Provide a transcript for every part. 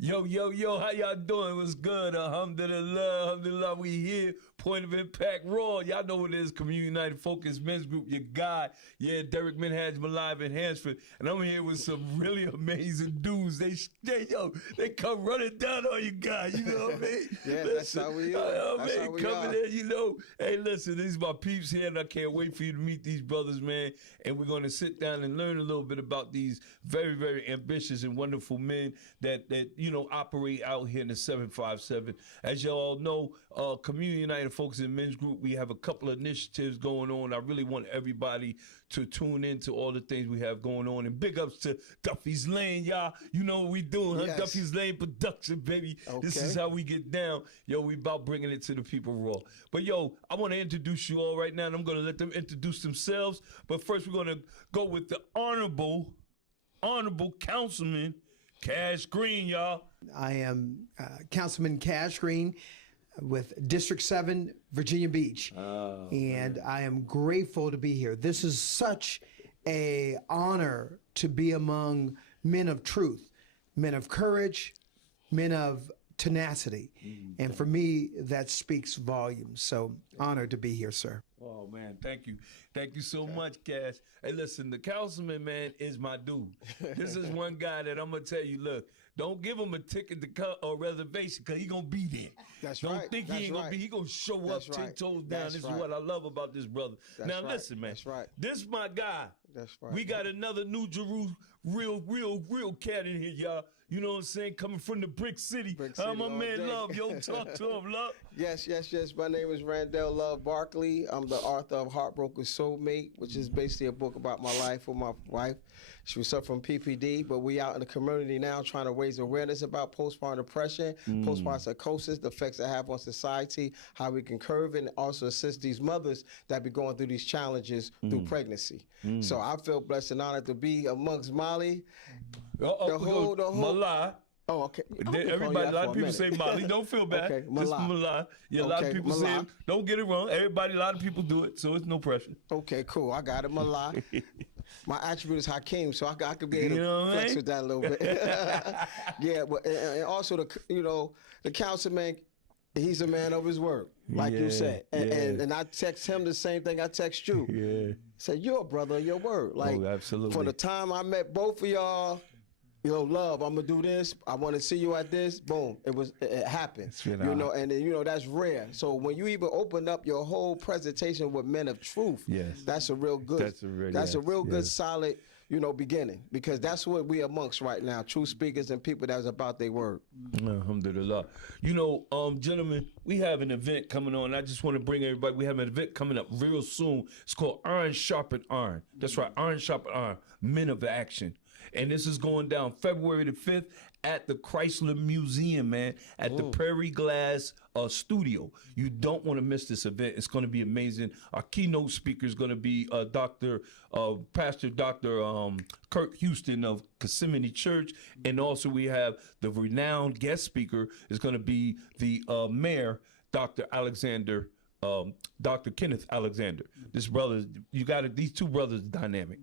Yo, yo, yo, how y'all doing? What's good? Alhamdulillah, alhamdulillah, we here. Point of Impact Raw. Y'all know what it is. Community United Focus Men's Group, your guy. Yeah, Derek Minhaj Malive in Hansford. And I'm here with some really amazing dudes. They come running down on you guys, you know what I mean? Yeah, listen, that's how we are. That's how we coming in, you know. Hey, listen, these are my peeps here, and I can't wait for you to meet these brothers, man. And we're going to sit down and learn a little bit about these very, very ambitious and wonderful men that operate out here in the 757. As y'all know, Community United Focus and Men's Group, we have a couple of initiatives going on. I really want everybody to tune into all the things we have going on. And big ups to Duffy's Lane, y'all. You know what we doing, huh? Yes. Duffy's Lane Production, baby. Okay. This is how we get down. Yo, we about bringing it to the people raw. But yo, I want to introduce you all right now, and I'm going to let them introduce themselves. But first, we're going to go with the Honorable Councilman Cash Green, y'all. I am Councilman Cash Green with District 7, Virginia Beach. And I am grateful to be here. This is such an honor to be among men of truth, men of courage, men of tenacity. And for me, that speaks volumes. So honored to be here, sir. Oh, man, thank you. Thank you so much, Cash. Hey, listen, the councilman, man, is my dude. This is one guy that I'm going to tell you, look, don't give him a ticket to or reservation because he going to be there. That's don't right. think That's he ain't going right. to be. He going to show That's up, right. 10 toes down. That's This right. is what I love about this brother. That's now, right. listen, man. That's right. This my guy. That's right. We got another New Jerusalem, real cat in here, y'all. You know what I'm saying? Coming from the Brick City. Brick City My all man, day. Love. Yo, talk to him, Love. Yes. My name is Randell Barkley. I'm the author of Heartbroken Soulmate, which is basically a book about my life with my wife. She was suffering from PPD, but we out in the community now trying to raise awareness about postpartum depression, postpartum psychosis, the effects it have on society, how we can curb it, and also assist these mothers that be going through these challenges through pregnancy. So I feel blessed and honored to be amongst Molly. The whole Malai. Oh, okay. Everybody, a lot of people say Molly. Don't feel bad. Okay, Just Malai. Malai. Yeah, a lot of people say it. Don't get it wrong. Everybody, a lot of people do it, so it's no pressure. Okay, cool. I got it. Malai. My attribute is Hakeem, so I could be able You know to what I flex mean? with that a little bit. Yeah, but and also the councilman, he's a man of his word, like you said, and I text him the same thing I text you. Yeah. Say you're a brother of your word. Like absolutely. From the time I met both of y'all. Love, I'm gonna do this. I want to see you at this. Boom, it happened. And then, that's rare. So when you even open up your whole presentation with men of truth, that's a real good. That's a real good, solid, beginning, because that's what we amongst right now. True speakers and people that's about their word. Alhamdulillah. Gentlemen, we have an event coming on. I just want to bring everybody. We have an event coming up real soon. It's called Iron Sharpen Iron. That's right, Iron Sharpen Iron. Men of Action. And this is going down February the 5th at the Chrysler Museum, man, at the Prairie Glass Studio. You don't want to miss this event. It's going to be amazing. Our keynote speaker is going to be Pastor Dr. Kirk Houston of Kissimmee Church. And also we have the renowned guest speaker is going to be the mayor, Dr. Kenneth Alexander. This brother, these two brothers dynamic.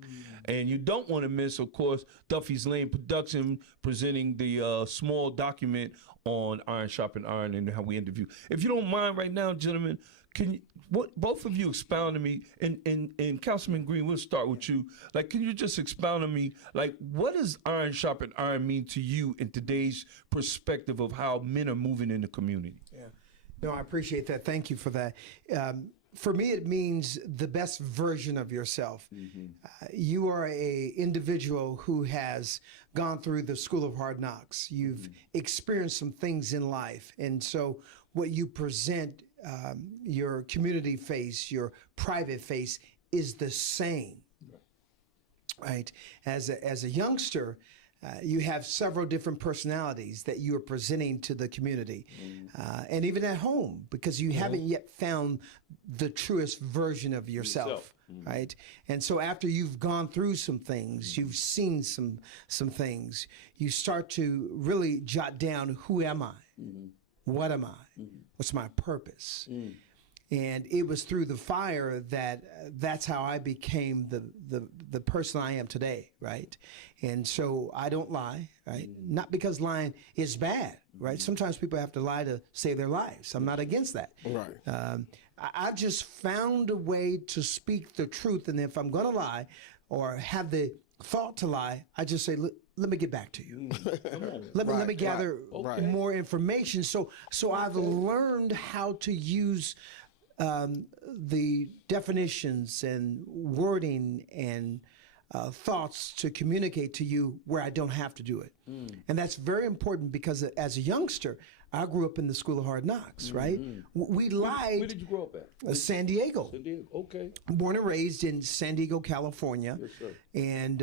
And you don't want to miss, of course, Duffy's Lane Production presenting the small document on Iron Sharpen Iron and how we interview. If you don't mind right now, gentlemen, both of you expound to me, and Councilman Green, we'll start with you. Like, can you just expound to me, like, what does Iron Sharpen Iron mean to you in today's perspective of how men are moving in the community? Yeah. No, I appreciate that. Thank you for that. For me, it means the best version of yourself. You are a individual who has gone through the school of hard knocks. You've experienced some things in life. And so what you present, your community face, your private face, is the same. Right? As a youngster, you have several different personalities that you are presenting to the community, and even at home, because you haven't yet found the truest version of yourself. Right? And so after you've gone through some things, you've seen some things, you start to really jot down, who am I? What am I? What's my purpose? And it was through the fire that's how I became the person I am today, right? And so I don't lie, right? Not because lying is bad, right? Sometimes people have to lie to save their lives. I'm not against that. Right. I just found a way to speak the truth, and if I'm going to lie or have the thought to lie, I just say, let me get back to you. Let me gather more information. So I've learned how to use the definitions and wording and thoughts to communicate to you where I don't have to do it. And that's very important because as a youngster, I grew up in the School of Hard Knocks, right? We lied. Where did you grow up at? San Diego. San Diego, okay. Born and raised in San Diego, California. Yes, sir. And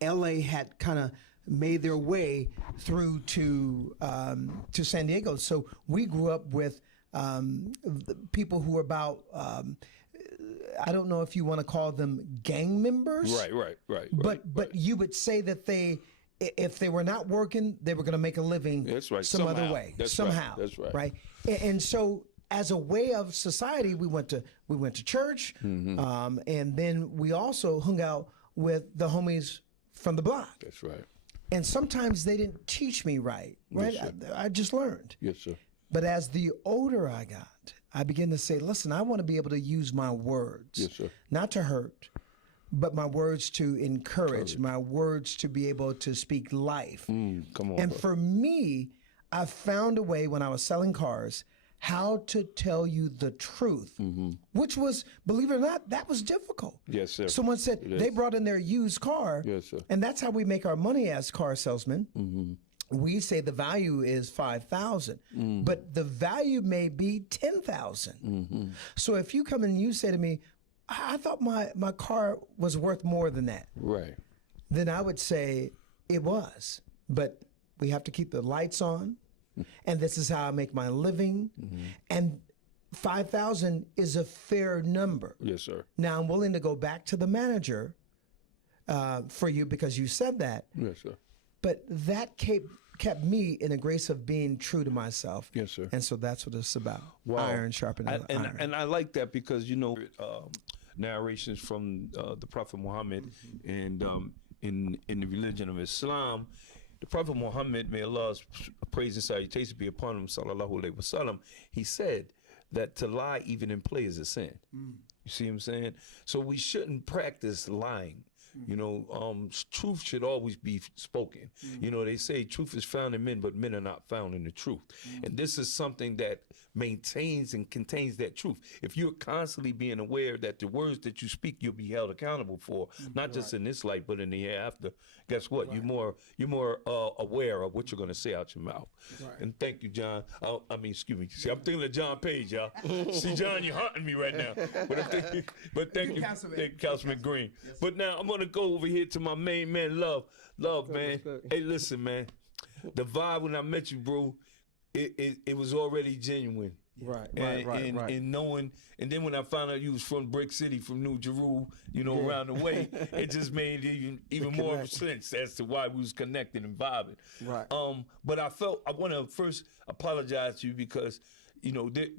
LA had kind of made their way through to San Diego. So we grew up with people who were about, I don't know if you want to call them gang members. Right. But you would say that if they were not working, they were going to make a living That's right. some other way. Somehow. That's right. Right. And so as a way of society, we went to church, and then we also hung out with the homies from the block. That's right. And sometimes they didn't teach me right. Yes, sir. I just learned. Yes, sir. But as the older I got, I began to say, listen, I want to be able to use my words, Yes, sir. not to hurt, but my words to encourage, my words to be able to speak life. Come on. And bro. for me, I found a way when I was selling cars how to tell you the truth, which was, believe it or not, that was difficult. Yes, sir. Someone said they brought in their used car, Yes, sir. and that's how we make our money as car salesmen. We say the value is $5,000, but the value may be $10,000. So if you come and you say to me, I thought my car was worth more than that, Right. then I would say it was. But we have to keep the lights on, and this is how I make my living. And 5,000 is a fair number. Yes, sir. Now I'm willing to go back to the manager for you because you said that. Yes, sir. But that kept me in a grace of being true to myself. Yes, sir. And so that's what it's about. Wow. Iron sharpening iron. And I like that because, narrations from the Prophet Muhammad and in the religion of Islam, the Prophet Muhammad, may Allah's praise and salutation be upon him, sallallahu alaihi wasallam, he said that to lie even in play is a sin. You see what I'm saying? So we shouldn't practice lying. Truth should always be spoken. They say truth is found in men, but men are not found in the truth. And this is something that maintains and contains that truth. If you're constantly being aware that the words that you speak, you'll be held accountable for, not just in this life, but in the hereafter. Guess what? You're more aware of what you're going to say out your mouth. Right. And thank you, John. Excuse me. See, I'm thinking of John Page, y'all. See, John, you're haunting me right now. But thank you, Councilman Green. But now I'm going to go over here to my main man, Love. Love, man. Hey, listen, man. The vibe when I met you, bro, it was already genuine. Right. And knowing, and then when I found out you was from Brick City, from New Jerusalem, around the way, it just made even more sense as to why we was connecting and vibing. Right. But I want to first apologize to you because,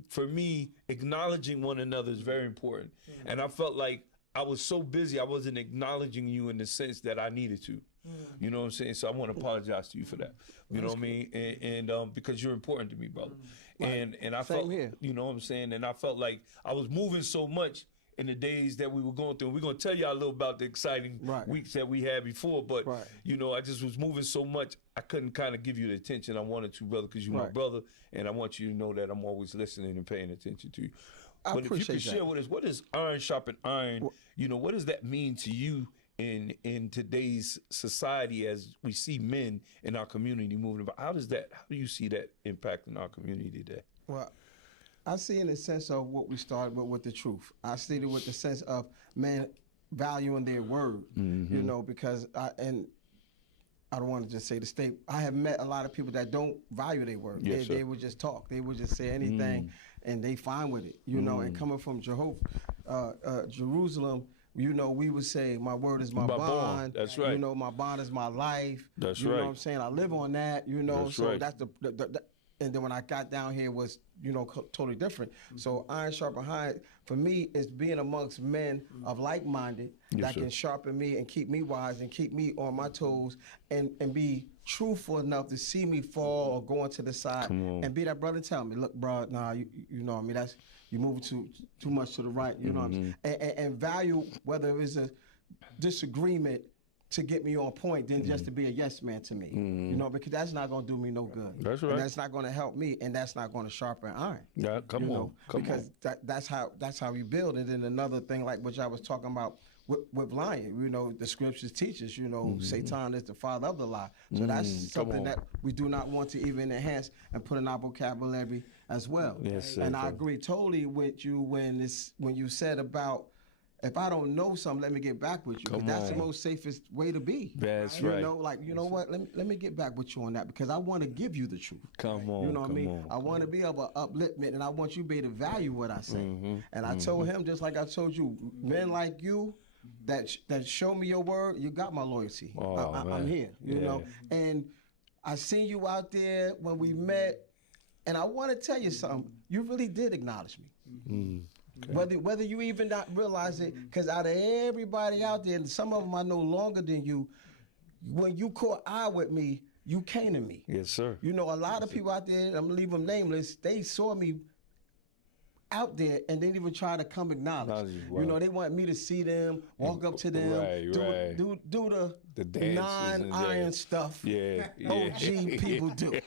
for me, acknowledging one another is very important. And I felt like I was so busy, I wasn't acknowledging you in the sense that I needed to. You know what I'm saying? So I want to apologize to you for that. You know what I mean? And because you're important to me, brother. And I Same felt, here. you know what I'm saying? And I felt like I was moving so much in the days that we were going through. And we're going to tell y'all a little about the exciting weeks that we had before. But, I just was moving so much, I couldn't kind of give you the attention I wanted to, brother, because you're my brother. And I want you to know that I'm always listening and paying attention to you. But if you could share with us, what is iron sharpen iron? What does that mean to you in today's society as we see men in our community moving about? How do you see that impacting our community today? Well, I see in the sense of what we started with the truth. I see it with the sense of men valuing their word, because I don't want to just say the state. I have met a lot of people that don't value their word. Yes, they would just talk. They would just say anything, and they fine with it, And coming from Jerusalem, we would say, my word is my bond. That's right. My bond is my life. That's you right. know what I'm saying? I live on that, That's so right. that's and then when I got down here, it was totally different. So iron sharpen iron for me is being amongst men of like-minded that can sharpen me and keep me wise and keep me on my toes and be truthful enough to see me fall or going to the side and be that brother. Tell me, look, bro, nah, you know what I mean, that's you moving too much to the right. You know what I'm saying? And value whether it's a disagreement to get me on point than just to be a yes man to me. You know, because that's not gonna do me no good. That's right. And that's not gonna help me, and that's not gonna sharpen iron. Yeah, come on. Because that's how we build. And then another thing, like what I was talking about with lying, you know, the scriptures teach us, you know, Satan is the father of the lie. So that's something that we do not want to even enhance and put in our vocabulary as well. Yes, sir. And I agree totally with you when you said about, if I don't know something, let me get back with you. 'Cause that's the most safest way to be. That's right. You know, like, you know what? Let me get back with you on that because I want to give you the truth. Come on. You know what I mean? On, I want to be able to upliftment, and I want you to be able to value what I say. And I told him, just like I told you, men like you that show me your word, you got my loyalty. I'm here, you know. And I seen you out there when we met, and I want to tell you something. You really did acknowledge me. Okay. Whether you even not realize it, because out of everybody out there, and some of them I know longer than you, when you caught eye with me, you came to me. Yes, sir. You know, a lot of people out there, I'm gonna leave them nameless, they saw me out there and they didn't even try to come acknowledge. Wow. You know, they want me to see them, walk up to them, do the non-iron stuff OG people do.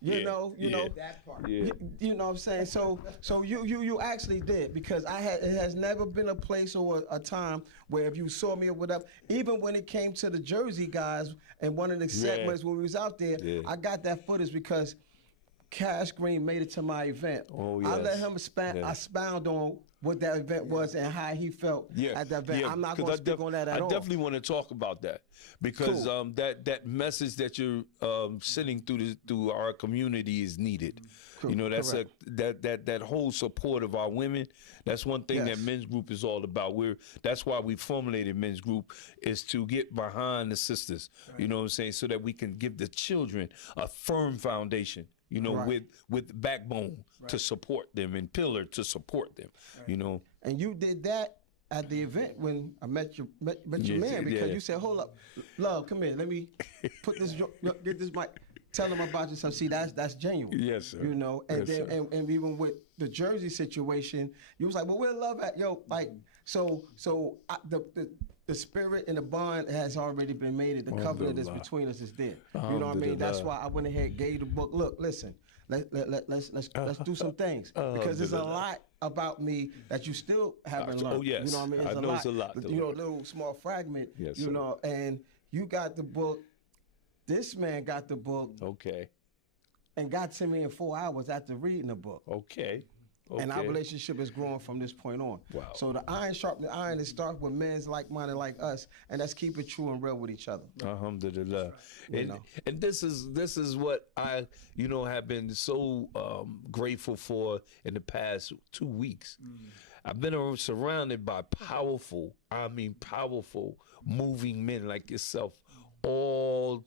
You know that part. You know what I'm saying? So you actually did, because it has never been a place or a time where if you saw me or whatever, even when it came to the Jersey guys and one of the segments when we was out there, I got that footage because Cash Green made it to my event. Oh, yes. I let him expound on what that event was and how he felt at that event. I'm not going to speak on that at all. I definitely want to talk about that because that message that you're sending through our community is needed. You know, that's that whole support of our women. That's one thing that men's group is all about. That's why we formulated men's group, is to get behind the sisters. You know what I'm saying, so that we can give the children a firm foundation. You know, with backbone to support them and pillar to support them. You know, and you did that at the event when I met your man, because you said, "Hold up, love, come here, let me put this, get this mic." Tell them about yourself. See, that's genuine. Yes, sir. You know, and and even with the Jersey situation, you was like, "Well, where love at, yo?" Like, the spirit and the bond has already been made. The covenant that's between us is there. You know what I mean? That's why I went ahead and gave the book. Look, listen, let's do some things, because there's a lot about me that you still haven't learned. Oh yes, you know what I mean? It's a lot. You know, a little small fragment. Yes, you know, and you got the book. This man got the book. Okay. And got to me in 4 hours after reading the book. Okay. And our relationship is growing from this point on. Wow. So the iron sharpens iron. It starts with men's like-minded like us, and let's keep it true and real with each other. Alhamdulillah. And this is what I, have been so grateful for in the past 2 weeks. I've been surrounded by powerful, moving men like yourself all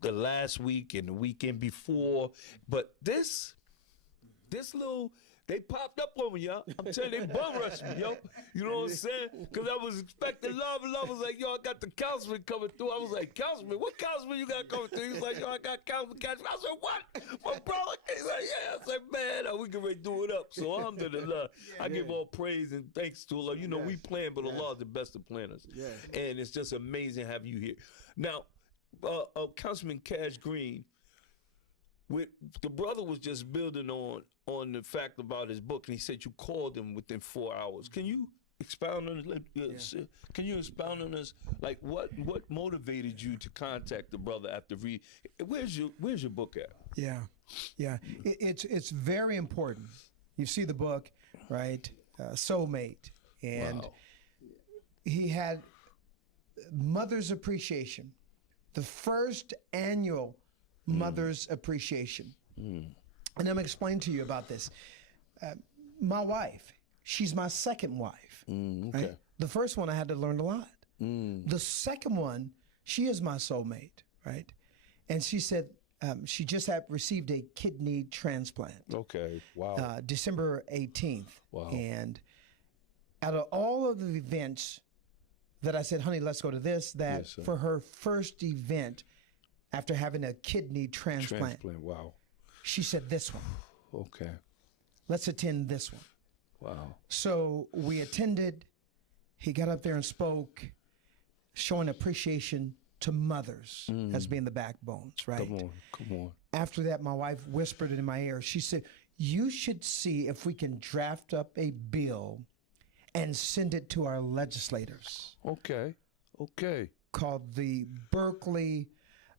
the last week and the weekend before. But this little, they popped up on me, y'all. I'm telling you, they bum rushed me, yo. You know what I'm saying? Because I was expecting love, and love was like, yo, I got the Councilman coming through. I was like, Councilman, what Councilman you got coming through? He was like, yo, I got Councilman. I said, what? My brother? He's like, yeah. I said, man, we can ready to do it up. So alhamdulillah, I give all praise and thanks to Allah. You know, we plan, but Allah is the best of planners. And it's just amazing to have you here. Now, Councilman Cash Green, the brother was just building on the fact about his book, and he said you called him within 4 hours. Can you expound on this? Can you expound on this? Like, what motivated you to contact the brother after read? Where's your book at? Yeah. It's very important. You see the book, right? Soulmate, and he had Mother's Appreciation, the first annual Mother's Appreciation. And I'm going to explain to you about this. My wife, she's my second wife. Okay. Right? The first one, I had to learn a lot. The second one, she is my soulmate, right? And she said, She just had received a kidney transplant. Okay. Wow. December 18th. Wow. And out of all of the events that I said, honey, let's go to this, that Yes, sir. for her first event after having a kidney transplant, Wow. she said this one. Okay. Let's attend this one. Wow. So we attended. He got up there and spoke, showing appreciation to mothers as being the backbones, right? Come on. After that, my wife whispered in my ear. She said, you should see if we can draft up a bill and send it to our legislators. Okay. Called the Berkeley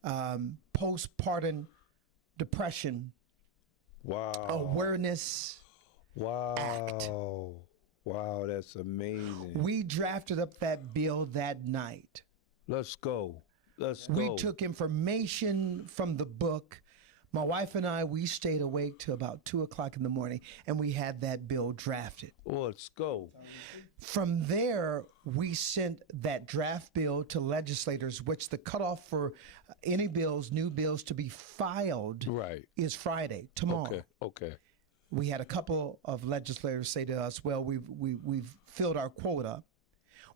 Postpartum Depression Wow. Awareness Act. Wow, that's amazing. We drafted up that bill that night. Let's go. We took information from the book. My wife and I, we stayed awake till about 2 o'clock in the morning, and we had that bill drafted. Let's go. From there, we sent that draft bill to legislators, which the cutoff for any bills, new bills to be filed is Friday, tomorrow. Okay. We had a couple of legislators say to us, well, we've filled our quota.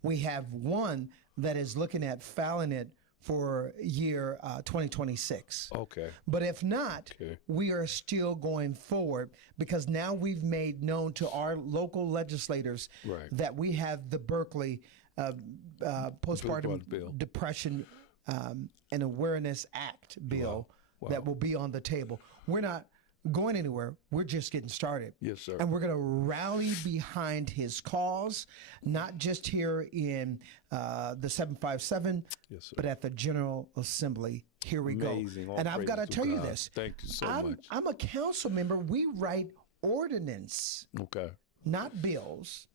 We have one that is looking at filing it for year 2026. Okay. But if not, we are still going forward because now we've made known to our local legislators that we have the Berkeley Postpartum Depression and Awareness Act bill that will be on the table. We're not going anywhere. We're just getting started. Yes, sir. And we're going to rally behind his cause, not just here in the 757, but at the General Assembly. Here we go. And I've got to tell you this. Thank you so much. I'm a council member. We write ordinance, not bills.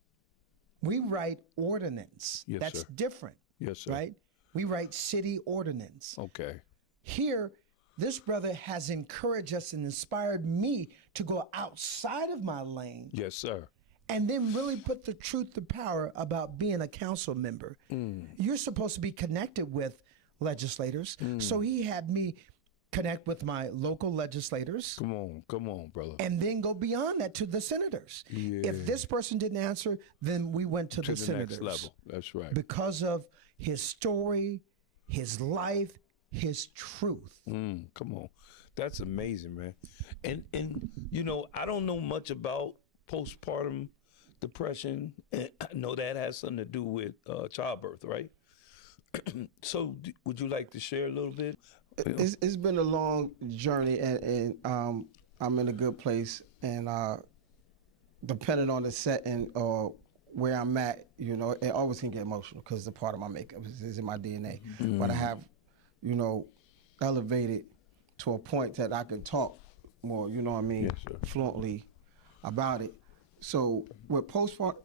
We write ordinance. Yes, That's sir. different. Yes, sir. Right? We write city ordinance. Okay. Here, this brother has encouraged us and inspired me to go outside of my lane. Yes, sir. And then really put the truth to power about being a council member. You're supposed to be connected with legislators. So he had me connect with my local legislators. Come on, brother. And then go beyond that to the senators. If this person didn't answer, then we went to the senators. Next level. That's right. Because of his story, his life, his truth. Come on. That's amazing, man. And you know, I don't know much about postpartum depression. And I know that has something to do with childbirth, right? So would you like to share a little bit? It's been a long journey, and I'm in a good place. And depending on the setting or where I'm at, you know, it always can get emotional because it's a part of my makeup. It's in my DNA. But I have, you know, elevated to a point that I can talk more, you know what I mean, fluently about it. So with postpartum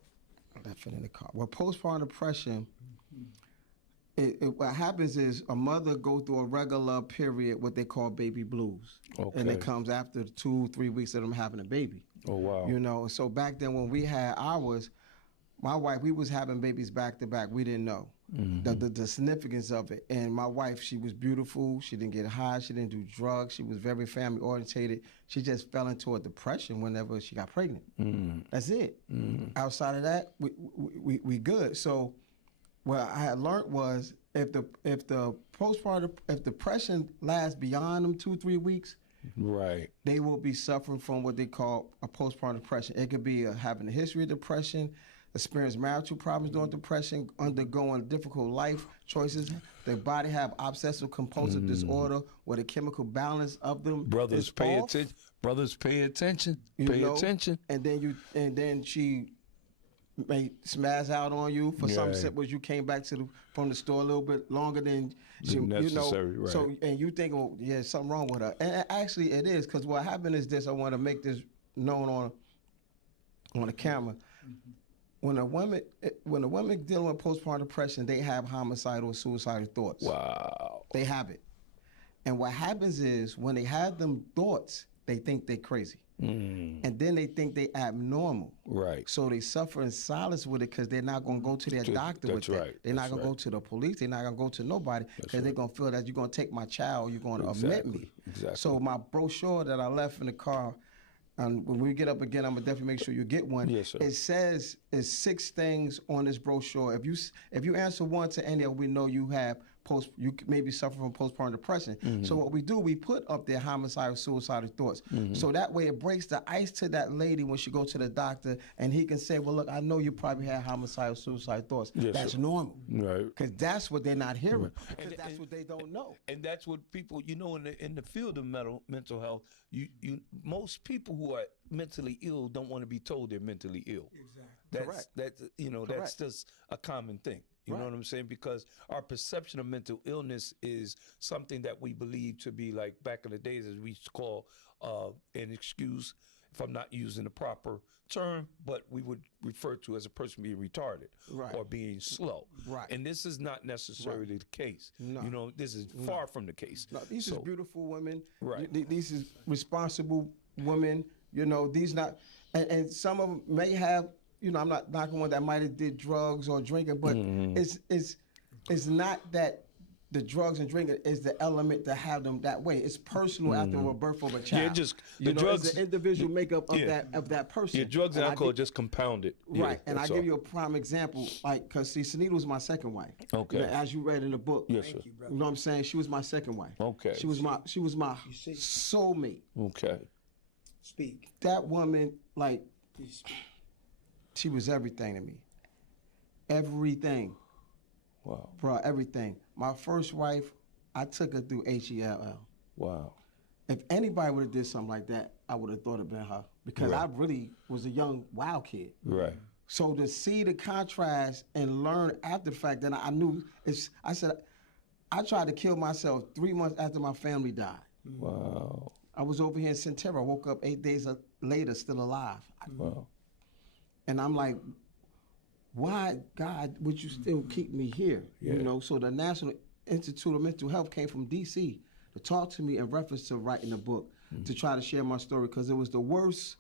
depression, what happens is a mother goes through a regular period, what they call baby blues. And it comes after 2-3 weeks of them having a baby. Oh, wow. You know, so back then when we had ours, my wife, we was having babies back to back. We didn't know the significance of it. And my wife, she was beautiful. She didn't get high. She didn't do drugs. She was very family orientated. She just fell into a depression whenever she got pregnant. That's it. Outside of that, we good. So what I had learned was if the postpartum, if depression lasts beyond them 2-3 weeks, they will be suffering from what they call a postpartum depression. It could be having a history of depression, experience marital problems during depression, undergoing difficult life choices. Their body have obsessive compulsive disorder where the chemical balance of them Brothers, is pay off. attention. Brothers, pay attention. Pay attention. And then she may smash out on you for some simple as you came back from the store a little bit longer than she, necessary, you know. So and you think, oh, yeah, something wrong with her. And actually it is, because what happened is this. I want to make this known on the camera. When a woman dealing with postpartum depression, they have homicidal or suicidal thoughts. Wow. They have it. And what happens is when they have them thoughts, they think they're crazy. And then they think they abnormal. Right. So they suffer in silence with it because they're not going to go to their doctor with That's it. right. They're not That's going to go right. to the police. They're not going to go to nobody because they're going to feel that you're going to take my child, you're going to omit me. Exactly. So my brochure that I left in the car, and when we get up again, I'm going to definitely make sure you get one. Yes, sir. It says it's 6 things on this brochure. If you answer one to any of it, we know you have you maybe suffer from postpartum depression. So what we do, we put up their homicidal, suicidal thoughts. So that way it breaks the ice to that lady when she goes to the doctor, and he can say, well, look, I know you probably had homicidal, suicidal thoughts. Yes, that's sir. normal. Right. Because that's what they're not hearing. Because that's what they don't know. And that's what people, in the field of mental health, most people who are mentally ill don't want to be told they're mentally ill. Correct. That's just a common thing. You know what I'm saying? Because our perception of mental illness is something that we believe to be, like back in the days, as we used to call an excuse, if I'm not using the proper term, but we would refer to as a person being retarded or being slow. Right. And this is not necessarily the case. No. This is far from the case. No, these is beautiful women. Right. These is responsible women. These not, and some of them may have. I'm not knocking one that might have did drugs or drinking, but it's not that the drugs and drinking is the element to have them that way. It's personal after a birth of a child. Yeah, just the drugs, it's the individual makeup of that person. Yeah, drugs and alcohol just compound it. Right, and I give you a prime example, because see, Sunita was my second wife. Okay. As you read in the book. Yes, sir. You know what I'm saying? She was my second wife. Okay. She was my soulmate. Okay. Speak. That woman, she was everything to me. Everything. Wow. Bro, everything. My first wife, I took her through HELL. Wow. If anybody would have did something like that, I would have thought it been her. Because I really was a young, wild kid. Right. So to see the contrast and learn after the fact that I knew, I tried to kill myself 3 months after my family died. Wow. I was over here in Centera. I woke up 8 days later, still alive. Wow. And I'm like, why, God, would you still keep me here? Yeah. So the National Institute of Mental Health came from D.C. to talk to me in reference to writing a book, to try to share my story, because it was the worst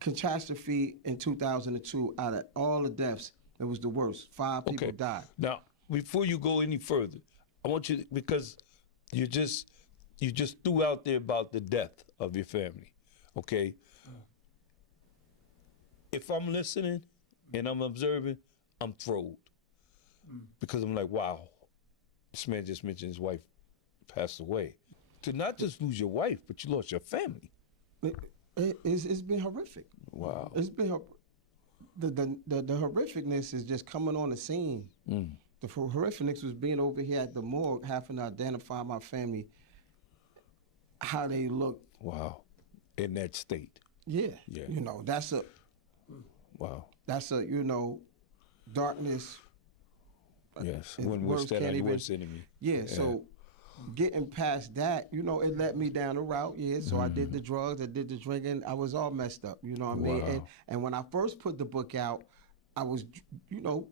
catastrophe in 2002 out of all the deaths. It was the worst. 5 people died. Now, before you go any further, I want you because you just threw out there about the death of your family, okay? If I'm listening and I'm observing, I'm thrilled. Because I'm like, wow, this man just mentioned his wife passed away. To not just lose your wife, but you lost your family. It's been horrific. Wow. It's been the horrificness is just coming on the scene. The horrificness was being over here at the morgue, having to identify my family, how they look. Wow. In that state. Yeah. That's a Wow. That's a darkness. Yes. When we're standing worst enemy. Yeah. So getting past that, it led me down the route. Yeah. So I did the drugs, I did the drinking. I was all messed up. You know what I mean? And when I first put the book out, I was,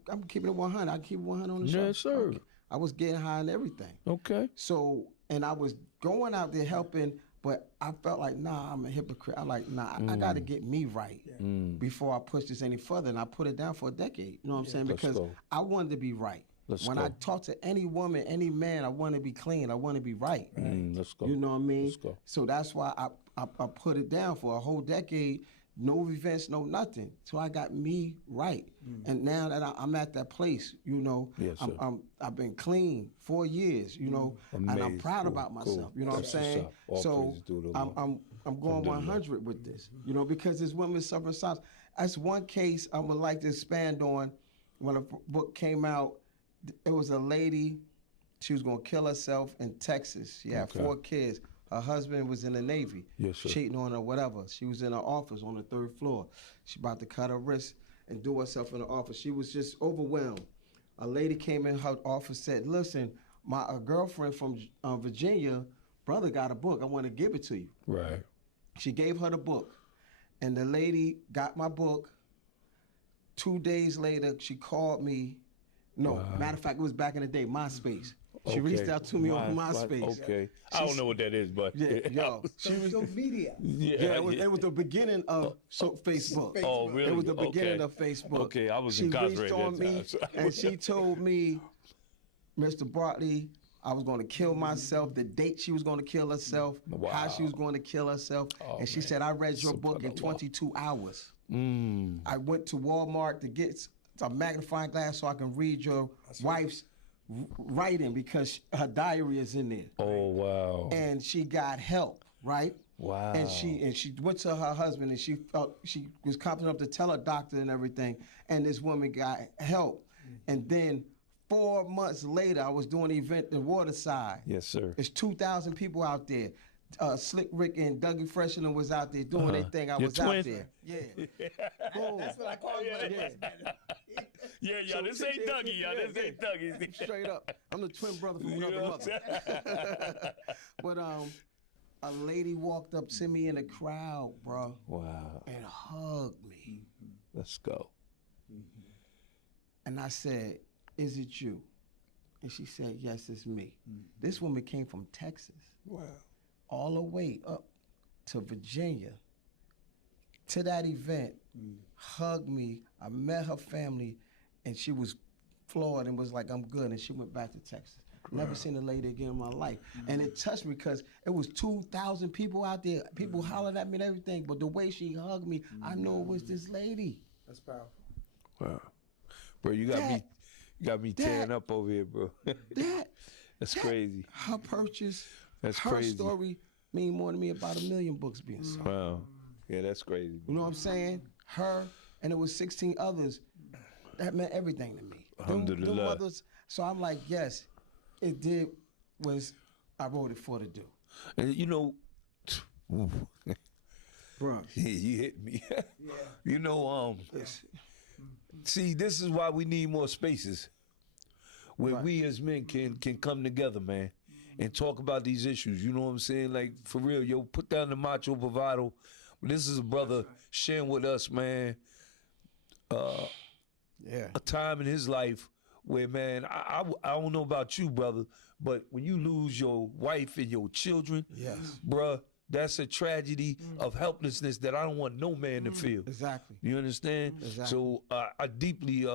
I'm keeping it 100. I keep it 100 on the show. Yes, sir. I was getting high and everything. Okay. So, and I was going out there helping, but I felt like, nah, I'm a hypocrite. I'm like, nah, I got to get me right before I push this any further. And I put it down for a decade. You know what I'm saying? Because I wanted to be right. When I talk to any woman, any man, I want to be clean. I want to be right. Let's go. You know what I mean? Let's go. So that's why I put it down for a whole decade. No events, no nothing. So I got me right. And now that I'm at that place, Yes, sir. I've been clean 4 years, and I'm proud about myself. You know what I'm saying? So I'm going 100 with this, because this women suffering silence. That's one case I would like to expand on. When a book came out, it was a lady, she was gonna kill herself in Texas. She had 4 kids. Her husband was in the Navy, cheating on her, whatever. She was in her office on the 3rd floor. She about to cut her wrist and do herself in the office. She was just overwhelmed. A lady came in her office, said, listen, my girlfriend from Virginia, brother got a book. I want to give it to you. Right. She gave her the book. And the lady got my book. 2 days later, she called me. No, matter of fact, it was back in the day, MySpace. She reached out to me on MySpace. Okay. I don't know what that is, but Yo, she was Social media. Yeah, it was the beginning of Facebook. Oh, really? It was the beginning of Facebook. Okay, I was she incarcerated reached on that me time, so- and she told me, Mr. Barkley, I was going to kill myself, the date she was going to kill herself, how she was going to kill herself. And she said, I read your book in 22 hours. I went to Walmart to get a magnifying glass so I can read your wife's writing because her diary is in there. Oh, wow. And she got help, right? Wow. And she went to her husband and she felt she was confident enough to tell her doctor and everything. And this woman got help. And then 4 months later, I was doing an event in Waterside. Yes, sir. There's 2,000 people out there. Slick Rick and Dougie Freshener was out there doing their thing. I Your was twin? out there. Yeah. Boom. That's what I call it. Yeah, So- this ain't Dougie, y'all. yeah, This ain't Dougie. Straight up. I'm the twin brother from You another know what mother. But a lady walked up to me in the crowd, bro, Wow. and hugged me. Let's go. And I said, is it you? And she said, yes, it's me. This woman came from Texas. Wow. All the way up to Virginia to that event, hugged me. I met her family, and she was floored and was like, I'm good. And she went back to Texas. Never seen a lady again in my life. And it touched me because it was 2,000 people out there. People hollered at me and everything, but the way she hugged me, I knew it was this lady. That's powerful. Wow. Bro, you got me tearing up over here, bro. That's crazy. Her purchase, That's her crazy. story mean more to me about 1 million books being sold. Wow. Yeah, that's crazy. You know what I'm saying? Her, and it was 16 others. That meant everything to me. Them Alhamdulillah. others, so I'm like, yes, it did was I wrote it for to do. And you know, Bro. you hit me. You know, see, this is why we need more spaces where we as men can come together, man, and talk about these issues. You know what I'm saying? Like, for real, yo, put down the macho bravado. This is a brother sharing with us, man, Yeah. a time in his life where, man, I don't know about you, brother, but when you lose your wife and your children, Yes. bruh, that's a tragedy of helplessness that I don't want no man to feel. Exactly. You understand? Exactly. So I deeply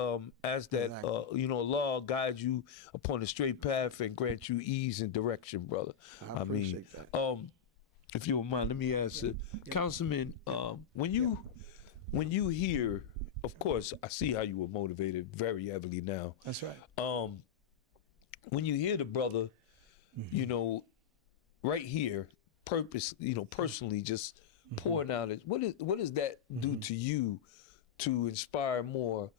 ask that, Exactly. Allah guide you upon a straight path and grant you ease and direction, brother. I appreciate that. If you don't mind, let me ask, Councilman, when you hear, of course, I see how you were motivated very heavily now. That's right. When you hear the brother, you know, right here, personally, just pouring out it. What does that do to you to inspire more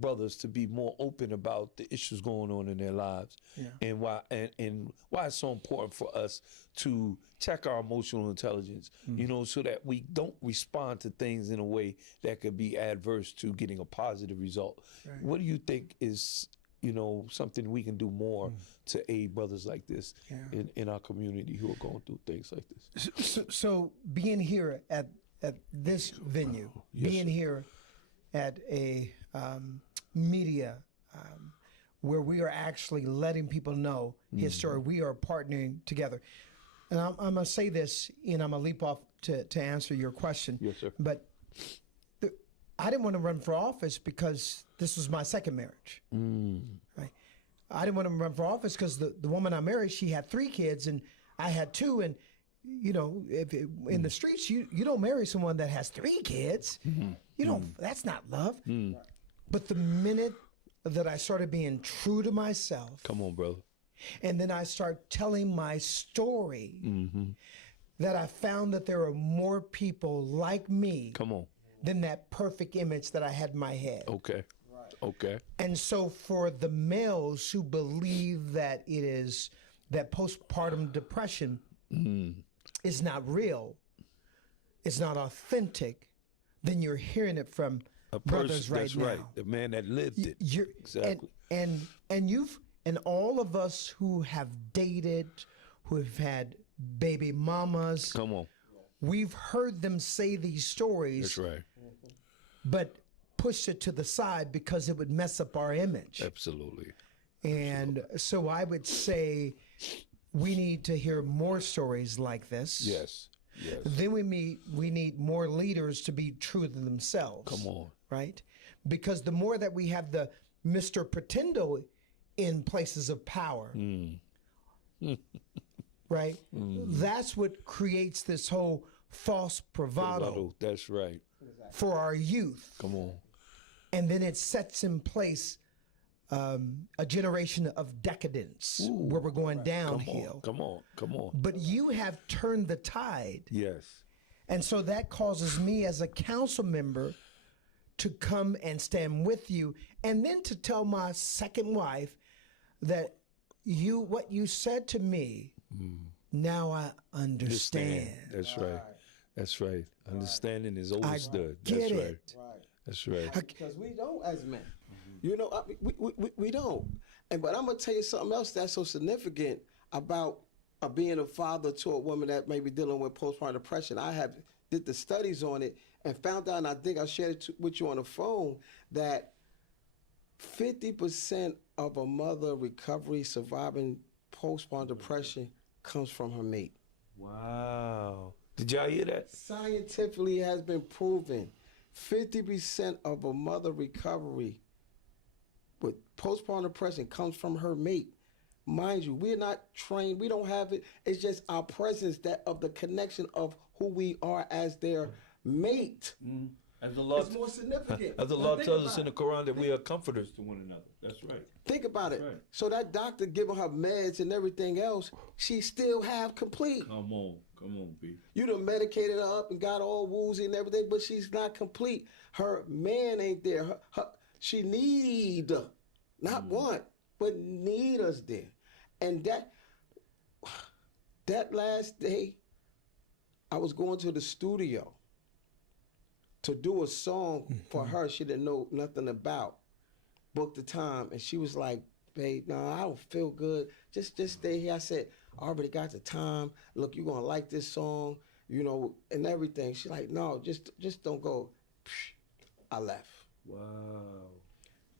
brothers to be more open about the issues going on in their lives, and why it's so important for us to check our emotional intelligence, you know, so that we don't respond to things in a way that could be adverse to getting a positive result. Right. What do you think is, you know, something we can do more to aid brothers like this in our community who are going through things like this? So being here at this venue, being here at a media where we are actually letting people know his story, we are partnering together. And I'm going to say this, and I'm going to leap off to answer your question. Yes, sir. But I didn't want to run for office because this was my second marriage. Right? I didn't want to run for office because the woman I married, she had 3 kids and I had 2. And, you know, in the streets, you don't marry someone that has 3 kids. You don't, that's not love. But the minute that I started being true to myself. Come on, brother. And then I start telling my story, that I found that there are more people like me. Come on. Than that perfect image that I had in my head. Okay. Okay. And so for the males who believe that it is that postpartum depression is not real, it's not authentic, then you're hearing it from brothers right now. That's right. The man that lived it. Exactly. And all of us who have dated, who have had baby mamas. Come on. We've heard them say these stories. That's right. But pushed it to the side because it would mess up our image. Absolutely. And so I would say we need to hear more stories like this. Yes. Yes. Then we need more leaders to be true to themselves. Come on. Right? Because the more that we have the Mr. Pretendo in places of power, right? That's what creates this whole false bravado That's right. for our youth. Come on. And then it sets in place a generation of decadence where we're going downhill. Come on. But you have turned the tide. Yes. And so that causes me as a council member to come and stand with you, and then to tell my second wife that what you said to me, now I understand. That's right. That's right. Understanding is understood. Get That's it. right. That's right. Because we don't as men. You know, we don't. But I'm going to tell you something else that's so significant about being a father to a woman that may be dealing with postpartum depression. I did the studies on it and found out, and I think I shared it with you on the phone, that 50% of a mother recovery surviving postpartum depression comes from her mate. Wow. Did y'all hear that? Scientifically has been proven 50% of a mother recovery with postpartum depression comes from her mate. Mind you, we're not trained. We don't have it. It's just our presence of the connection of who we are as their mate. As the law, it's more significant. As the law tells us in the Quran that we are comforters to one another. That's right. Think about it. Right. So that doctor giving her meds and everything else, she still have complete. Come on, B. You done medicated her up and got all woozy and everything, but she's not complete. Her man ain't there. She need, not want, but need us there. And that last day, I was going to the studio to do a song for her she didn't know nothing about. Booked the time, and she was like, babe, no, I don't feel good. Just stay here. I said, I already got the time. Look, you're going to like this song, you know, and everything. She's like, no, just don't go. I left. Wow.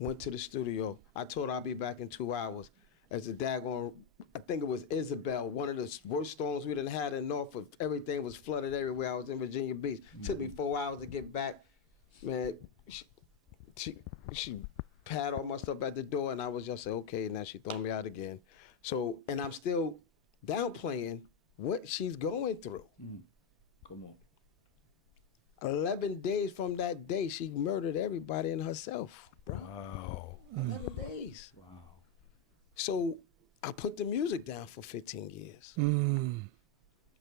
Went to the studio. I told her I'll be back in 2 hours. As the daggone, I think it was Isabel, one of the worst storms we done had in Norfolk. Everything was flooded everywhere. I was in Virginia Beach. Took me 4 hours to get back. Man, she had all my stuff at the door, and I was just like, okay, now she throwing me out again. So, and I'm still downplaying what she's going through. Come on. 11 days from that day, she murdered everybody and herself, bro. Wow. 11 days. Wow. So I put the music down for 15 years.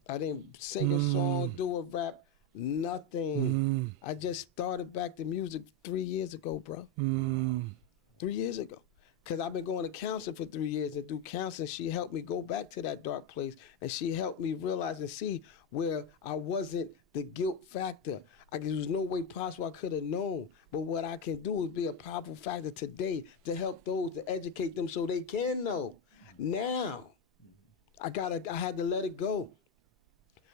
I didn't sing a song, do a rap, nothing. I just started back the music 3 years ago, bro. 3 years ago. Because I've been going to counseling for 3 years, and through counseling, she helped me go back to that dark place, and she helped me realize and see where I wasn't the guilt factor. There was no way possible I could have known. But what I can do is be a powerful factor today to help those, to educate them so they can know. Now, I had to let it go.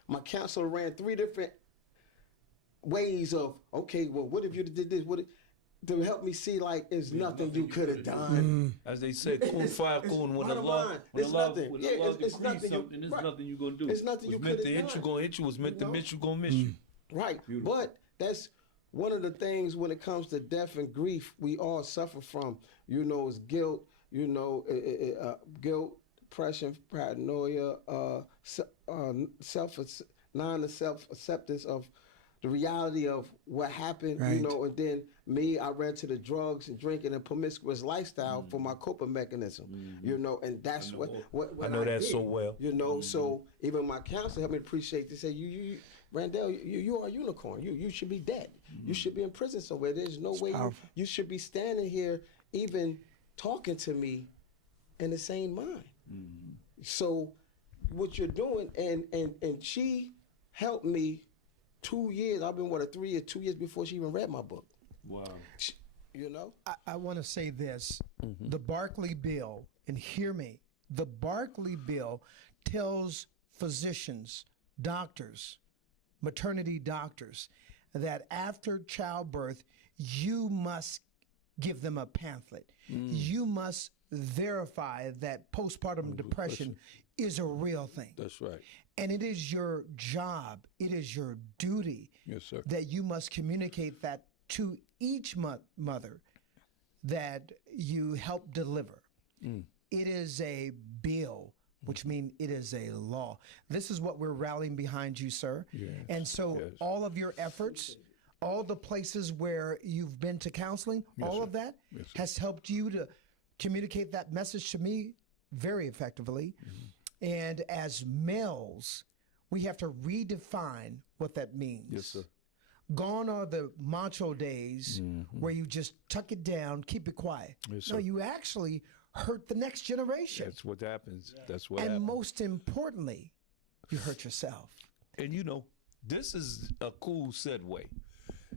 My counselor ran 3 different ways of, okay, well, what if you did this? To help me see, like, there's nothing you could have done. As they say, kun fire kun. When Allah it's nothing. It's nothing. There's nothing you're gonna do. It's nothing you could have done. Was meant to hit you, gonna hit you. Was meant to miss you, gonna miss you. Right. Beautiful. But that's one of the things when it comes to death and grief we all suffer from. You know, is guilt. You know, guilt, depression, paranoia, self-acceptance of the reality of what happened. Right. You know, and then me, I ran to the drugs and drinking and promiscuous lifestyle for my coping mechanism. You know, and that's what I know that did, so well. You know, so even my counselor helped me appreciate this. Say, you Randell, you are a unicorn. You should be dead. You should be in prison somewhere. There's no way you should be standing here even talking to me in the sane mind. So what you're doing, and she helped me 2 years. I've been, 3 years, 2 years before she even read my book. Wow. You know? I want to say this. The Barkley Bill, and hear me, the Barkley Bill tells physicians, doctors, maternity doctors, that after childbirth, you must give them a pamphlet. You must verify that postpartum depression is a real thing. That's right. And it is your job, it is your duty Yes, sir. that you must communicate that to each mother that you help deliver. It is a bill, which means it is a law. This is what we're rallying behind you, sir. Yes, And so yes. all of your efforts, all the places where you've been to counseling, all of that has helped you to communicate that message to me very effectively. And as males, we have to redefine what that means. Yes, sir. Gone are the macho days where you just tuck it down, keep it quiet. Yes, No, sir. you actually hurt the next generation. That's what happens. That's what And happens. most importantly, you hurt yourself. And you know, this is a cool segue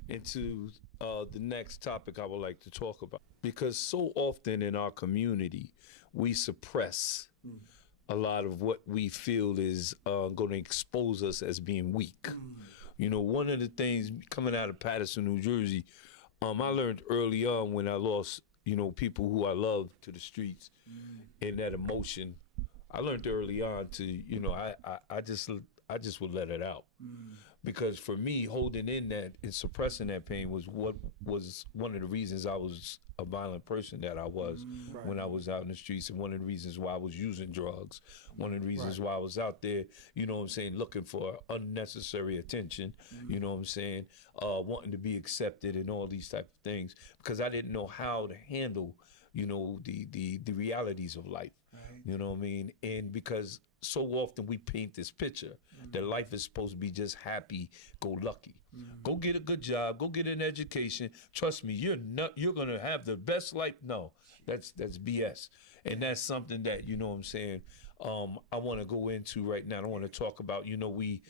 into the next topic I would like to talk about. Because so often in our community, we suppress a lot of what we feel is going to expose us as being weak. You know, one of the things coming out of Paterson, New Jersey, I learned early on when I lost, you know, people who I loved to the streets and that emotion. I learned early on to, you know, I just would let it out. Because for me, holding in that and suppressing that pain was what was one of the reasons I was a violent person that I was when I was out in the streets, and one of the reasons why I was using drugs, one of the reasons why I was out there, you know what I'm saying, looking for unnecessary attention, you know what I'm saying, wanting to be accepted and all these type of things, because I didn't know how to handle, you know, the realities of life, you know what I mean, and because so often we paint this picture that life is supposed to be just happy, go lucky. Go get a good job, go get an education. Trust me, you're gonna have the best life. No, that's BS. And that's something that, you know what I'm saying, I wanna go into right now. I want to talk about, you know, we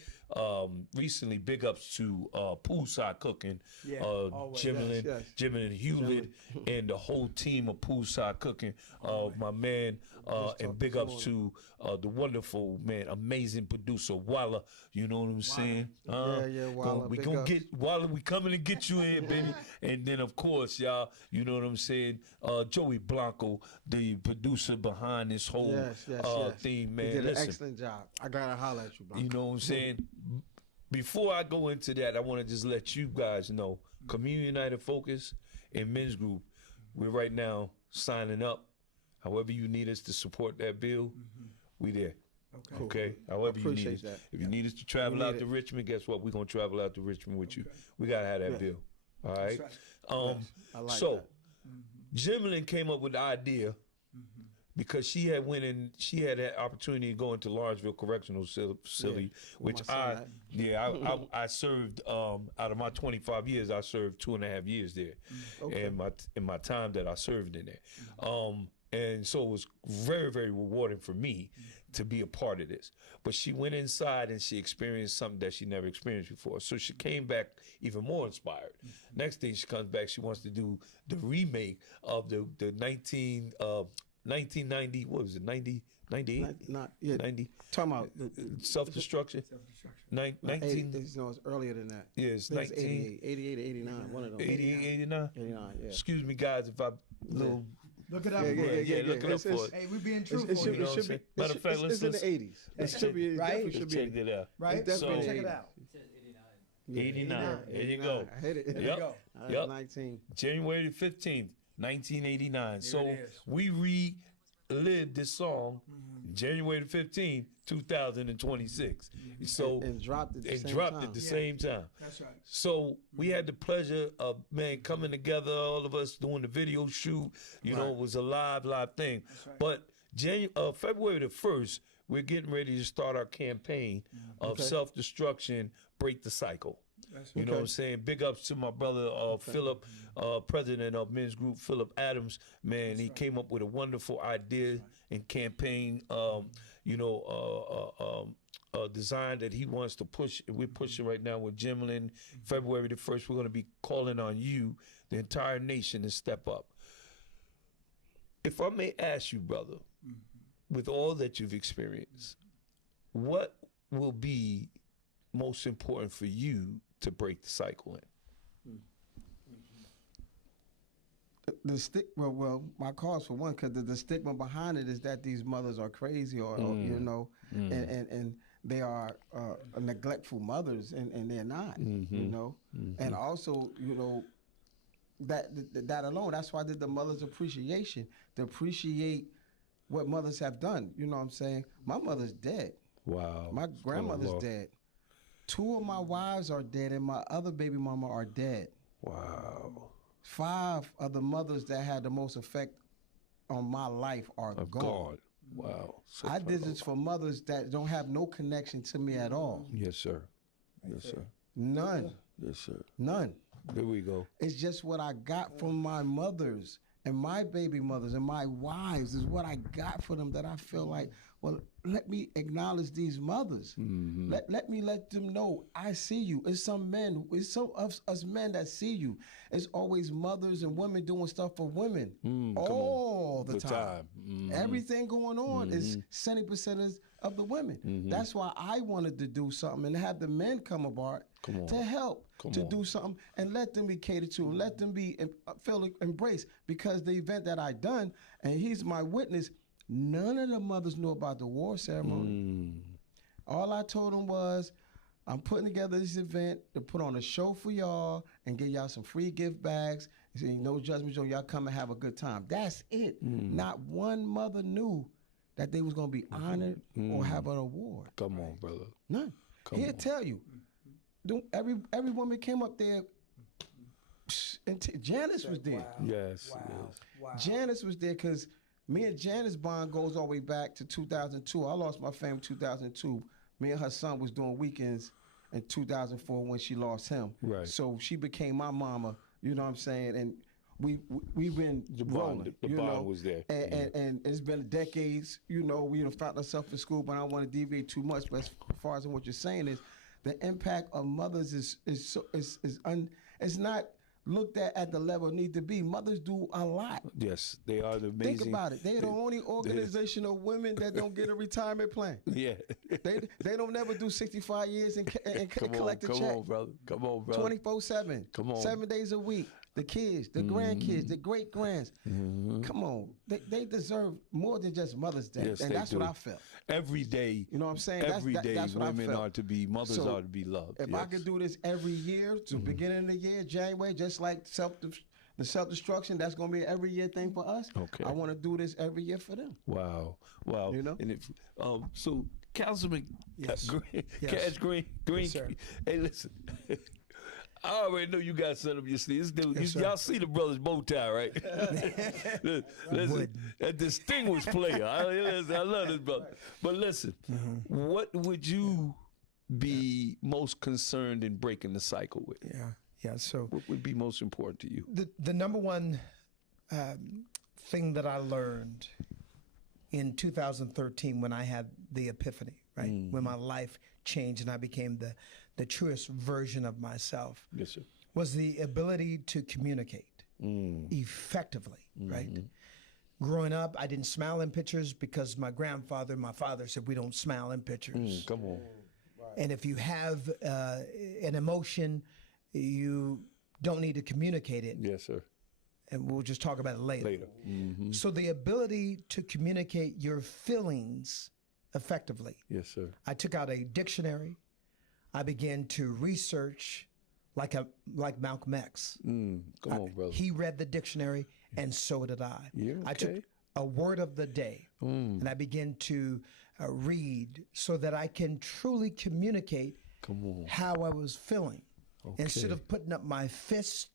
recently big ups to Poolside Cooking, Jimlin, yes. Jimlin Hewlett, and the whole team of Poolside Cooking. My man, and big ups to the wonderful man, amazing producer Walla. You know what I'm saying? Walla, We big gonna ups. get Walla. We coming to get you in, baby. And then of course, y'all, you know what I'm saying? Joey Blanco, the producer behind this whole theme, man. You did an Listen, excellent job. I gotta holler at you, bro. you know what I'm saying? Before I go into that, I want to just let you guys know, Community United Focus and Men's Group, we're right now signing up. However you need us to support that bill, we there. Okay. However you need Appreciate us. that. If you need us to travel need out it. to Richmond, guess what? We're gonna travel out to Richmond with you. We gotta have that bill. All right. I like So that. Jimlin came up with the idea because she had that opportunity to go into Lawrenceville Correctional Facility, which my son I served out of my 25 years, I served 2.5 years there, in my time that I served in there. And so it was very, very rewarding for me to be a part of this. But she went inside and she experienced something that she never experienced before. So she came back even more inspired. Next thing she comes back, she wants to do the remake of the 1990, what was it, 98? Not yet. 90? Talking about Self-destruction? 19? no, it's earlier than that. Yeah, it's I think 19. 88 or 89, one of those. 88, 89? 89, yeah. Excuse me, guys, if I little... Look it up. Yeah, bro. look it up for it. Hey, we're being It truthful should, here. know what I'm saying? Matter of fact, it's in the 80s. It should be, it Right? definitely should Check be. it out. Right? It's definitely Check in it the out. 89. There you go. I hit it. There you Yep. go. Yep. 19. January 15th, 1989. So it is. we relived this song January 15th, 2026. So And dropped it at the same dropped time. at the same time. That's right. So we had the pleasure of, man, coming together, all of us doing the video shoot. You know, it was a live thing. right. But February the 1st, we're getting ready to start our campaign of self-destruction, break the cycle. You know what I'm saying? Big ups to my brother Philip, president of Men's Group, Philip Adams. Man, he came up with a wonderful idea and campaign, design that he wants to push. We're pushing right now with Jimlin. February the 1st, we're going to be calling on you, the entire nation, to step up. If I may ask you, brother, with all that you've experienced, what will be most important for you to break the cycle in? my cause for one, because the stigma behind it is that these mothers are crazy, or you know, and they are neglectful mothers, and they're not, you know, and also, you know, that alone. That's why I did the Mother's Appreciation, to appreciate what mothers have done. You know what I'm saying? My mother's dead. Wow. My grandmother's dead. 2 of my wives are dead, and my other baby mama are dead. Wow. 5 of the mothers that had the most effect on my life are gone. Wow. I did this for mothers that don't have no connection to me at all. Yes, sir. Yes, sir. None. Yes, sir. None. There we go. It's just what I got from my mothers and my baby mothers and my wives is what I got for them, that I feel like, well, let me acknowledge these mothers. Let me let them know I see you. It's some of us men that see you. It's always mothers and women doing stuff for women all the time. Everything going on is 70% of the women. That's why I wanted to do something and have the men come aboard to help do something and let them be catered to, and let them be feel embraced. Because the event that I done, and he's my witness, none of the mothers knew about the war ceremony. All I told them was, I'm putting together this event to put on a show for y'all and get y'all some free gift bags. No judgment, y'all come and have a good time. That's it. Not one mother knew that they was going to be honored or have an award. Come on, brother. None. He'll tell you. Every woman came up there, and Janice was there. Yes. Wow. Janice was there because me and Janice bond goes all the way back to 2002. I lost my family in 2002. Me and her son was doing weekends in 2004 when she lost him. Right. So she became my mama, you know what I'm saying? And we've been rolling. The bond was there. And it's been decades, you know, we found ourselves in school, but I don't want to deviate too much. But as far as what you're saying is, the impact of mothers is not looked at the level it need to be. Mothers do a lot. Yes, they are the amazing. Think about it. They're the only organization of women that don't get a retirement plan. Yeah. They don't never do 65 years and collect a check. Come on, brother. 24/7. Come on. 7 days a week. The kids, the grandkids, the great grands. Come on. They deserve more than just Mother's Day. Yes, and that's what I felt. Every day. You know what I'm saying? Every day, that's what women I felt. are to be, mothers are to be loved. If I could do this every year, to beginning of the year, January, just like the self-destruction, that's going to be an every year thing for us. Okay. I want to do this every year for them. Wow. You know? And if so, Councilman, Yes. Cash Green. Yes, sir. Hey, listen. I already know you got set up your sleeves. Y'all see the brother's bow tie, right? Listen, a distinguished player. I love this brother. But listen, what would you be most concerned in breaking the cycle with? Yeah. So What would be most important to you? the number one thing that I learned in 2013 when I had the epiphany, right? When my life changed and I became the truest version of myself. Yes, sir. Was the ability to communicate effectively, right? Growing up, I didn't smile in pictures because my father said, we don't smile in pictures. Come on. And if you have an emotion, you don't need to communicate it. Yes, sir. And we'll just talk about it later. So the ability to communicate your feelings effectively. Yes, sir. I took out a dictionary. I began to research like Malcolm X. Come on, brother. He read the dictionary, and so did I. Yeah, I took okay. a word of the day, and I began to read so that I can truly communicate how I was feeling. Instead of putting up my fist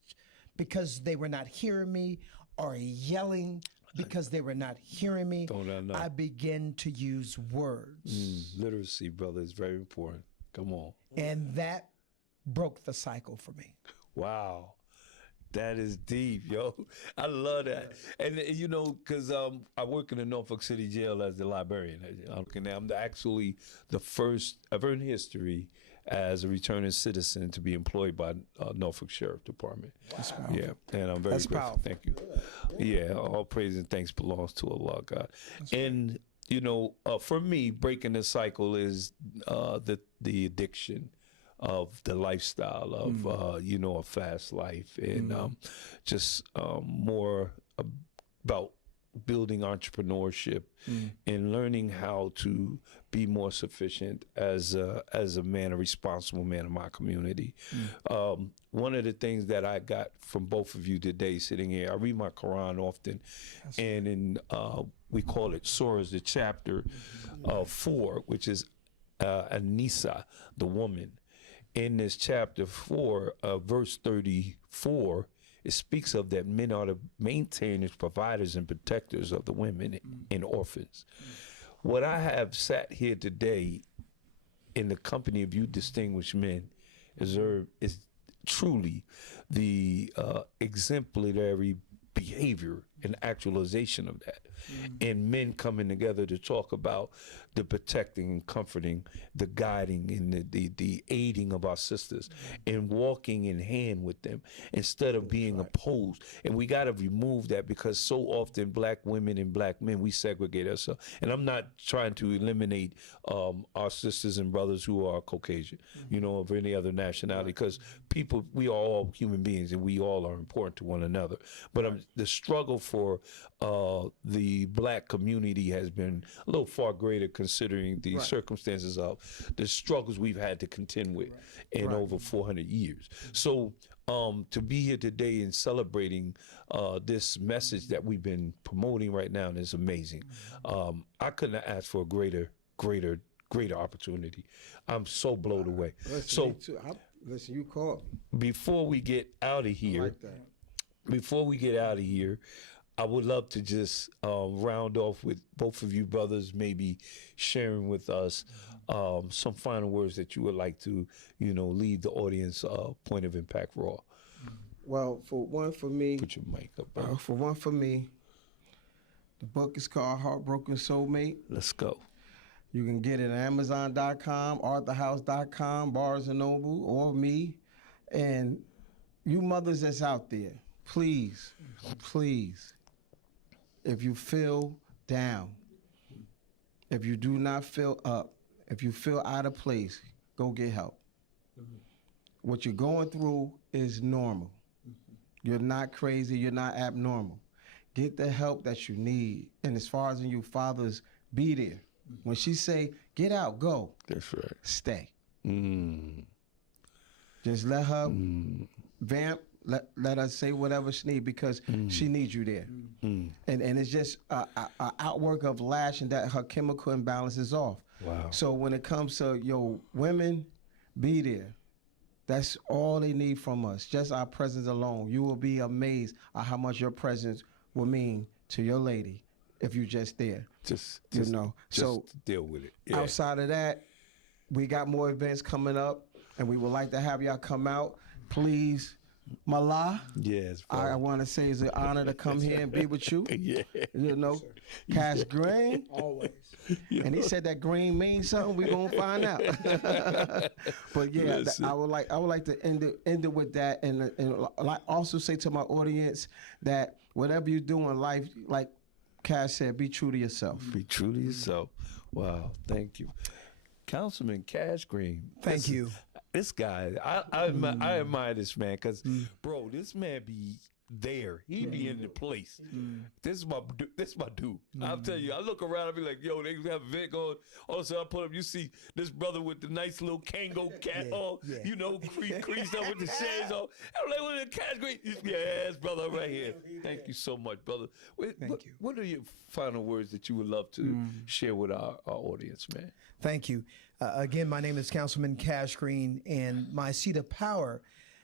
because they were not hearing me or yelling because they were not hearing me, I began to use words. Literacy, brother, is very important. Come on. And that broke the cycle for me. Wow. That is deep, yo. I love that. And, you know, because I work in the Norfolk City Jail as the librarian. I'm actually the first ever in history as a returning citizen to be employed by Norfolk Sheriff Department. That's powerful. Yeah, and I'm very grateful. Powerful. Thank you. Yeah, all praise and thanks belongs to Allah, God. And, you know, for me, breaking the cycle is the addiction of the lifestyle of, you know, a fast life and just more about building entrepreneurship and learning how to be more sufficient as a man, a responsible man in my community. One of the things that I got from both of you today sitting here, I read my Quran often, and in we call it Surahs, the chapter 4, which is An-Nisa, the woman. In this chapter 4, verse 34, it speaks of that men are the maintainers, providers, and protectors of the women and orphans. What I have sat here today in the company of you distinguished men is truly the exemplary behavior and actualization of that. And men coming together to talk about the protecting and comforting, the guiding and the aiding of our sisters and walking in hand with them instead of being opposed. And we got to remove that, because so often black women and black men, we segregate ourselves. And I'm not trying to eliminate our sisters and brothers who are Caucasian, you know, of any other nationality, because people, we are all human beings and we all are important to one another. But the struggle for the black community has been a little far greater, considering the circumstances of the struggles we've had to contend with in over 400 years. So to be here today and celebrating this message that we've been promoting right now is amazing. I couldn't have asked for a greater opportunity. I'm so blown away. Listen, listen, you called. Before we get out of here, I would love to just round off with both of you brothers, maybe sharing with us some final words that you would like to, you know, leave the audience Point of Impact Raw. Well, for me, Put your mic up, bro. for me, the book is called Heartbroken Soulmate. Let's go. You can get it at Amazon.com, ArthurHouse.com, Barnes & Noble, or me. And you mothers that's out there, please, if you feel down, if you do not feel up, if you feel out of place, go get help. What you're going through is normal. You're not crazy, you're not abnormal. Get the help that you need. And as far as in you fathers, be there. When she say, get out, go. That's right. Stay. Just let her vamp. Let her say whatever she needs, because she needs you there. And it's just an outwork of lashing that her chemical imbalance is off. Wow. So when it comes to your women, be there. That's all they need from us, just our presence alone. You will be amazed at how much your presence will mean to your lady if you're just there. Just so deal with it. Yeah. Outside of that, we got more events coming up, and we would like to have y'all come out. Please, Mala. Yes, bro. I want to say it's an honor to come here and be with you. Yeah. You know, Cash Green. Always. And he said that green means something. We're gonna find out. But yeah, I would like to end it with that, and also say to my audience that whatever you do in life, like Cash said, be true to yourself. Be true to yourself. Wow, thank you. Councilman Cash Green. Thank you. This guy, I admire this man, because, bro, this man be there. He be in the place. This is my dude. I'll tell you, I look around, I be like, yo, they have an event going. All of a sudden, I put up, you see this brother with the nice little Kango cat on, you know, creased up with the shades on. I'm like, what is Cash Green? Yes, brother, right here. Thank you so much, brother. Thank you. What are your final words that you would love to share with our audience, man? Thank you. Again, my name is Councilman Cash Green, and my seat of power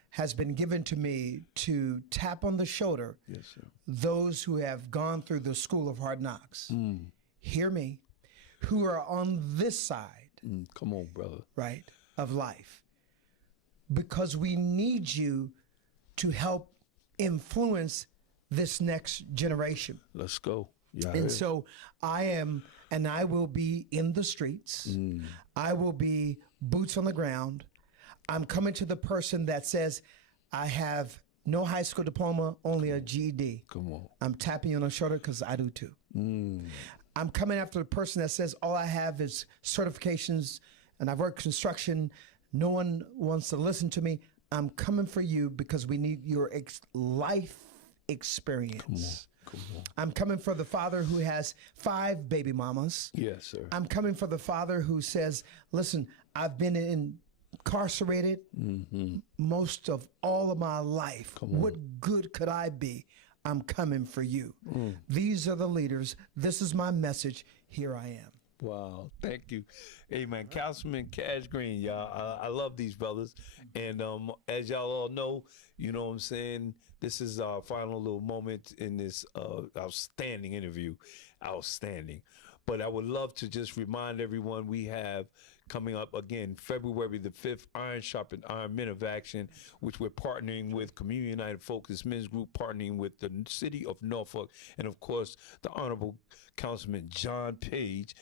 has been given to me to tap on the shoulder those who have gone through the school of hard knocks. Hear me, who are on this side. Come on, brother. Right, of life. Because we need you to help influence this next generation. Let's go. Yeah. And so I am, and I will be in the streets. I will be boots on the ground. I'm coming to the person that says, I have no high school diploma, only a GED. Come on. I'm tapping you on the shoulder because I do too. I'm coming after the person that says, all I have is certifications and I've worked construction. No one wants to listen to me. I'm coming for you because we need your life experience. I'm coming for the father who has 5 baby mamas. Yes, sir. I'm coming for the father who says, listen, I've been incarcerated most of all of my life. What good could I be? I'm coming for you. These are the leaders. This is my message. Here I am. Wow, thank you. Hey, man, Councilman Cash Green, y'all. I love these brothers. And as y'all all know, you know what I'm saying, this is our final little moment in this outstanding interview. Outstanding. But I would love to just remind everyone we have coming up again, February the 5th, Iron Sharpened Iron Men of Action, which we're partnering with Community United Focus Men's Group, partnering with the city of Norfolk, and of course, the Honorable Councilman John Page,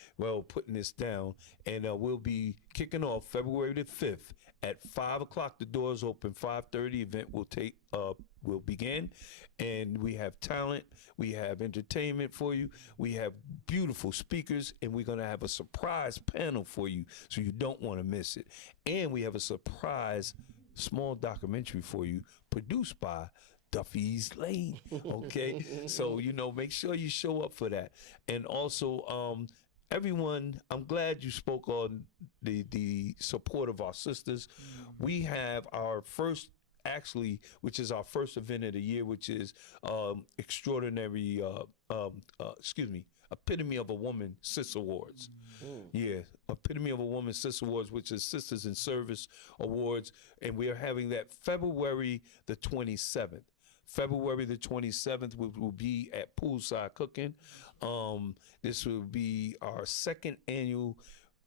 putting this down. And we'll be kicking off February the 5th at 5 o'clock. The doors open, 5:30. Event will begin. And we have talent, we have entertainment for you, we have beautiful speakers, and we're going to have a surprise panel for you, so you don't want to miss it. And we have a surprise small documentary for you produced by Duffy's Lane. Okay, so make sure you show up for that. And also, everyone, I'm glad you spoke on the support of our sisters. We have our first, which is our first event of the year, which is extraordinary, Epitome of a Woman Sis Awards. Yeah, Epitome of a Woman Sis Awards, which is Sisters in Service Awards, and we are having that February the 27th. February the 27th will be at Poolside Cooking. This will be our second annual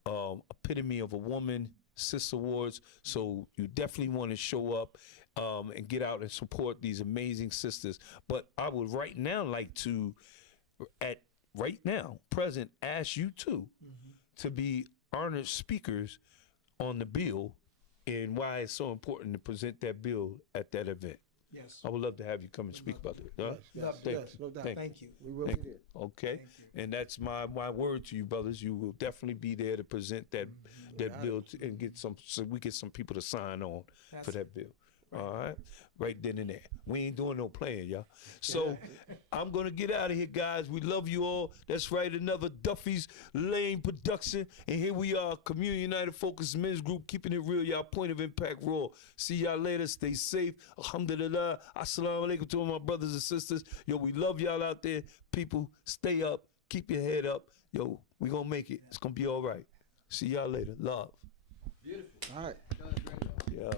Epitome of a Woman Sis Awards, so you definitely want to show up and get out and support these amazing sisters. But I would right now like to, present, ask you two to be honored speakers on the bill and why it's so important to present that bill at that event. Yes. I would love to have you come and speak about that. Yes, no doubt. Thank you. We will be there. Okay, and that's my word to you, brothers. You will definitely be there to present that bill and get some, so we get some people to sign on for that bill. All right, right then and there. We ain't doing no playing, y'all. So I'm gonna get out of here, guys. We love you all. That's right, another Duffy's Lane production, and here we are, Community United Focus Men's Group, keeping it real, y'all. Point of Impact Raw. See y'all later. Stay safe. Alhamdulillah. Assalamu alaikum to all my brothers and sisters. Yo, we love y'all out there. People, stay up. Keep your head up. Yo, we gonna make it. It's gonna be all right. See y'all later. Love. Beautiful. All right. Yeah.